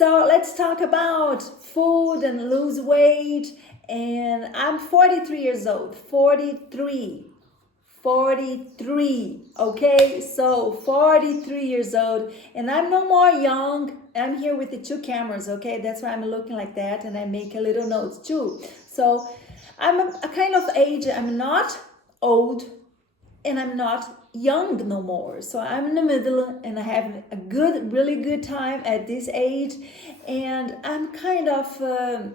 So let's talk about food and lose weight. And I'm 43 years old. 43. 43. Okay, so 43 years old, and I'm no more young. I'm here with the two cameras. Okay, that's why I'm looking like that, and I make a little notes too. So I'm a kind of age. I'm not old, and I'm not young no more. So I'm in the middle, and I have a good, really good time at this age, and I'm kind of.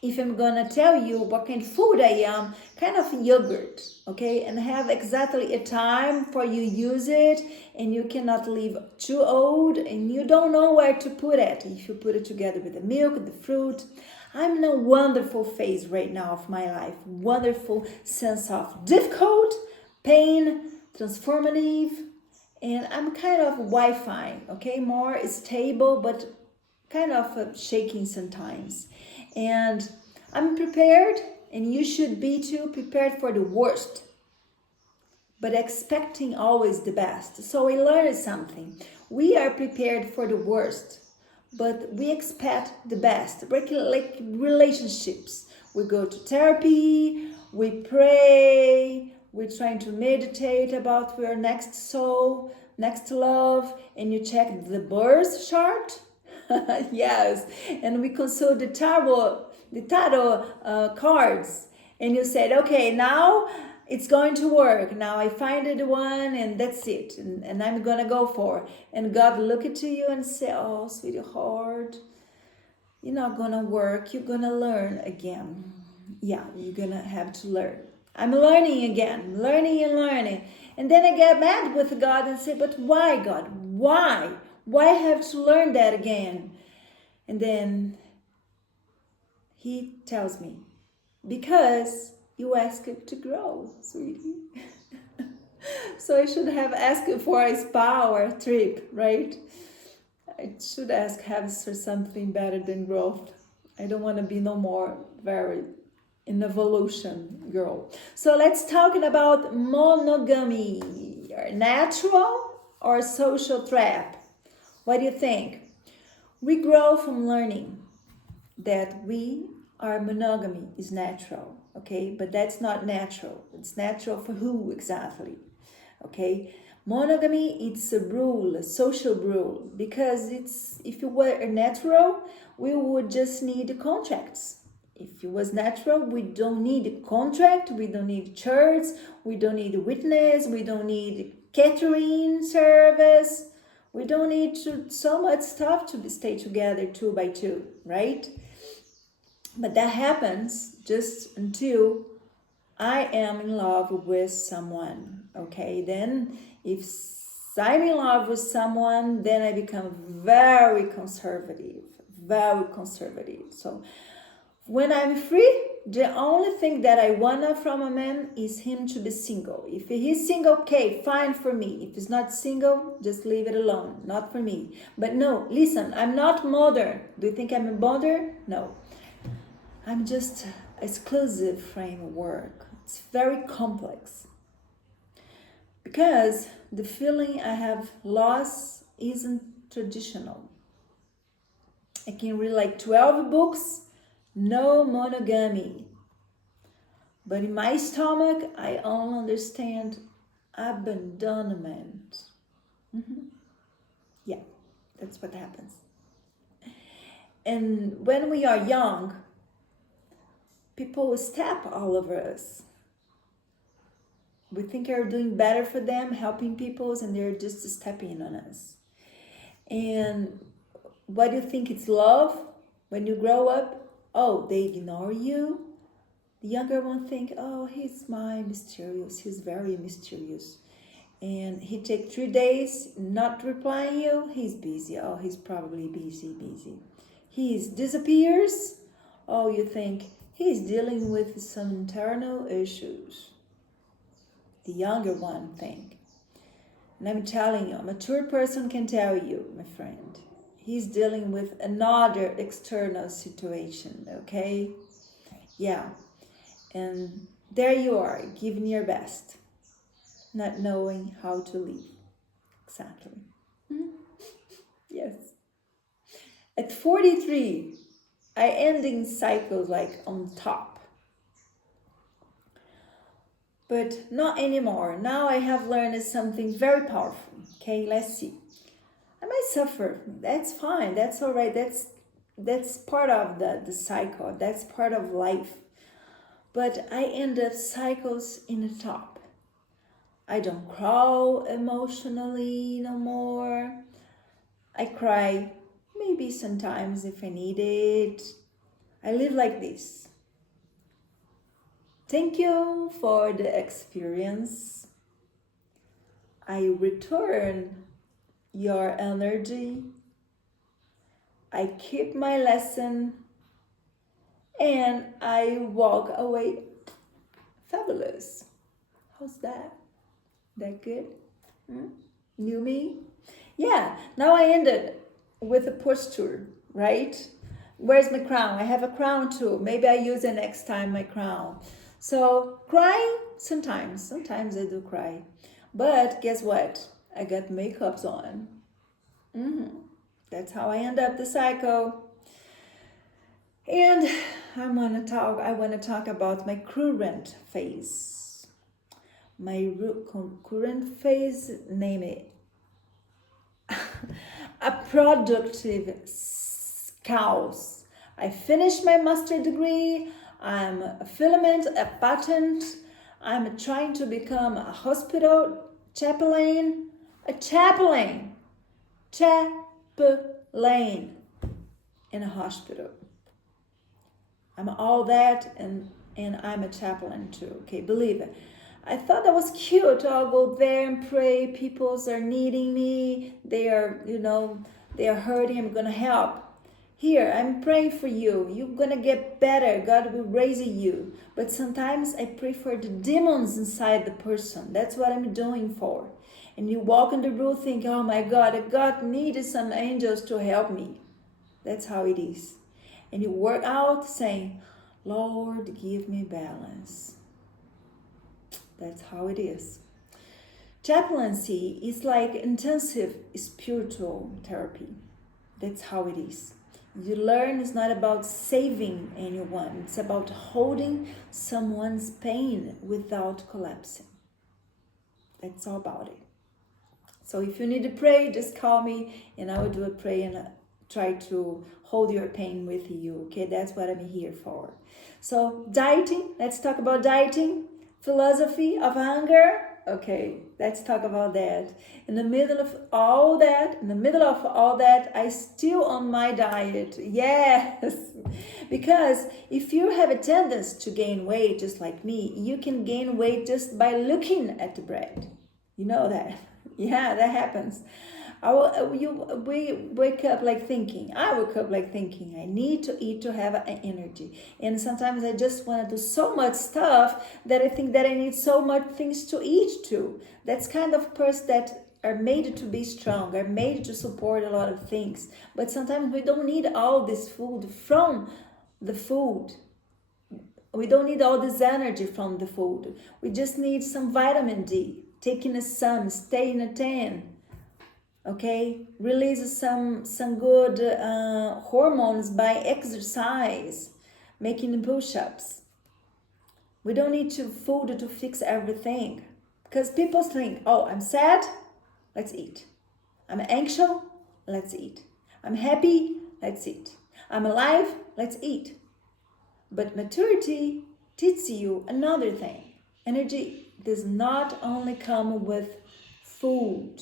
If I'm gonna tell you what kind of food I am, kind of yogurt, okay, and have exactly a time for you use it, and you cannot leave too old, and you don't know where to put it. If you put it together with the milk, the fruit, I'm in a wonderful phase right now of my life. Wonderful sense of difficult, pain, transformative, and I'm kind of Wi-Fi, okay, more stable, but kind of shaking sometimes. And I'm prepared, and you should be too, prepared for the worst, but expecting always the best. So we learned something. We are prepared for the worst, but we expect the best. Like relationships, we go to therapy, we pray, we're trying to meditate about your next soul, next love, and you check the birth chart. Yes, and we consult the tarot cards, and you said, okay, now it's going to work. Now I find the one, and that's it, and I'm gonna go for it. And God look at you and say, oh, sweetheart, you're not gonna work. You're gonna learn again. Yeah, you're gonna have to learn. I'm learning again, learning and learning. And then I get mad with God and say, but why, God? Why? Why I have to learn that again? And then he tells me, because you asked it to grow, sweetie. So I should have asked for a spa or a trip, right? I should have for something better than growth. I don't want to be no more very in evolution girl. So let's talk about monogamy. Natural or social trap? What do you think? We grow from learning that we are monogamy is natural, okay? But that's not natural. It's natural for who exactly? Okay? Monogamy, it's a rule, a social rule, because it's, if it were natural, we would just need contracts. If it was natural, we don't need a contract, we don't need church, we don't need a witness, we don't need catering service, we don't need so much stuff to stay together 2 by 2, right? But that happens just until I am in love with someone, okay? Then if I'm in love with someone, then I become very conservative, very conservative. So when I'm free, the only thing that I want from a man is him to be single. If he's single, okay, fine for me. If he's not single, just leave it alone. Not for me. But no, listen, I'm not modern. Do you think I'm a modern? No. I'm just exclusive framework. It's very complex. Because the feeling I have lost isn't traditional. I can read like 12 books, no monogamy. But in my stomach, I only understand abandonment. Yeah, that's what happens. And when we are young, people step all over us. We think they're doing better for them, helping people, and they're just stepping on us. And what do you think it's love? When you grow up, oh, they ignore you. The younger one think, oh, he's mysterious. He's very mysterious. And he take 3 days not replying you. He's busy. Oh, he's probably busy. He disappears. Oh, you think he's dealing with some internal issues. The younger one think. And I'm telling you, a mature person can tell you, my friend, he's dealing with another external situation, okay? Yeah. And there you are, giving your best, not knowing how to live. Exactly. Yes. At 43, I ending cycles like on top. But not anymore. Now I have learned something very powerful. Okay, let's see. I might suffer. That's fine. That's all right. That's part of the cycle. That's part of life. But I end up cycles in the top. I don't crawl emotionally no more. I cry maybe sometimes if I need it. I live like this. Thank you for the experience. I return your energy. I keep my lesson and I walk away fabulous. How's that? That good? New me? Yeah, now I ended with a posture, right? Where's my crown? I have a crown too. Maybe I use it next time, my crown. So crying, sometimes I do cry. But guess what? I got makeups on. That's how I end up the cycle. And I want to talk about my current phase. My current phase, name it. A productive cows. I finished my master degree. I'm a filament, a patent. I'm trying to become a hospital chaplain. A chaplain. Chaplain in a hospital. I'm all that and I'm a chaplain too. Okay, believe it. I thought that was cute. I'll go there and pray. People are needing me. They are, they are hurting. I'm gonna help. Here, I'm praying for you. You're gonna get better. God will raise you. But sometimes I pray for the demons inside the person. That's what I'm doing for. And you walk in the room thinking, oh my God, God needed some angels to help me. That's how it is. And you work out saying, Lord, give me balance. That's how it is. Chaplaincy is like intensive spiritual therapy. That's how it is. You learn it's not about saving anyone. It's about holding someone's pain without collapsing. That's all about it. So if you need to pray, just call me and I will do a prayer and try to hold your pain with you. Okay, that's what I'm here for. So dieting, let's talk about dieting. Philosophy of hunger. Okay, let's talk about that. In the middle of all that, I still on my diet. Yes. Because if you have a tendency to gain weight just like me, you can gain weight just by looking at the bread. You know that. Yeah, that happens. I wake up like thinking, I need to eat to have energy. And sometimes I just want to do so much stuff that I think that I need so much things to eat too. That's kind of person that are made to be strong, are made to support a lot of things. But sometimes we don't need all this food from the food. We don't need all this energy from the food. We just need some vitamin D, taking a sun, stay in a tan. Okay, release some good hormones by exercise, making push-ups. We don't need food to fix everything, because people think, oh, I'm sad, let's eat. I'm anxious, let's eat. I'm happy, let's eat. I'm alive, let's eat. But maturity teaches you another thing. Energy does not only come with food.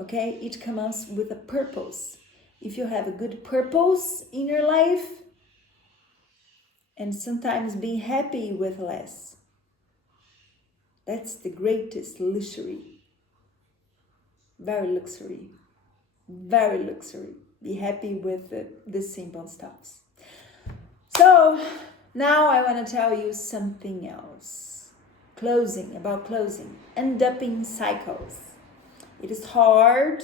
Okay, it comes with a purpose. If you have a good purpose in your life, and sometimes being happy with less, that's the greatest luxury. Very luxury. Very luxury. Be happy with the simple stuffs. So now I want to tell you something else. About closing. End up in cycles. It is hard.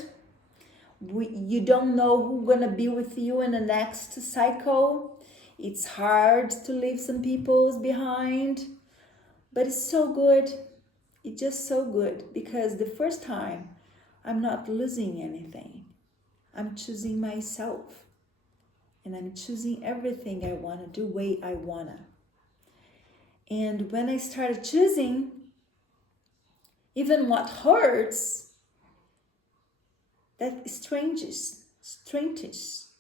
You don't know who's gonna be with you in the next cycle. It's hard to leave some people behind, but it's so good. It's just so good because the first time I'm not losing anything. I'm choosing myself. And I'm choosing everything I want to do, the way I want to. And when I started choosing, even what hurts, that strengthens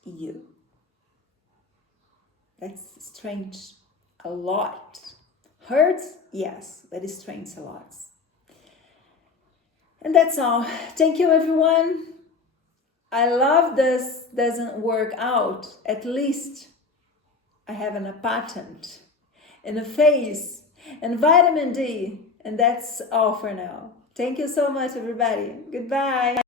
you. That's strange a lot. Hurts, yes, but it strengthens a lot. And that's all. Thank you, everyone. I love this doesn't work out. At least I have a patent and a face and vitamin D. And that's all for now. Thank you so much, everybody. Goodbye.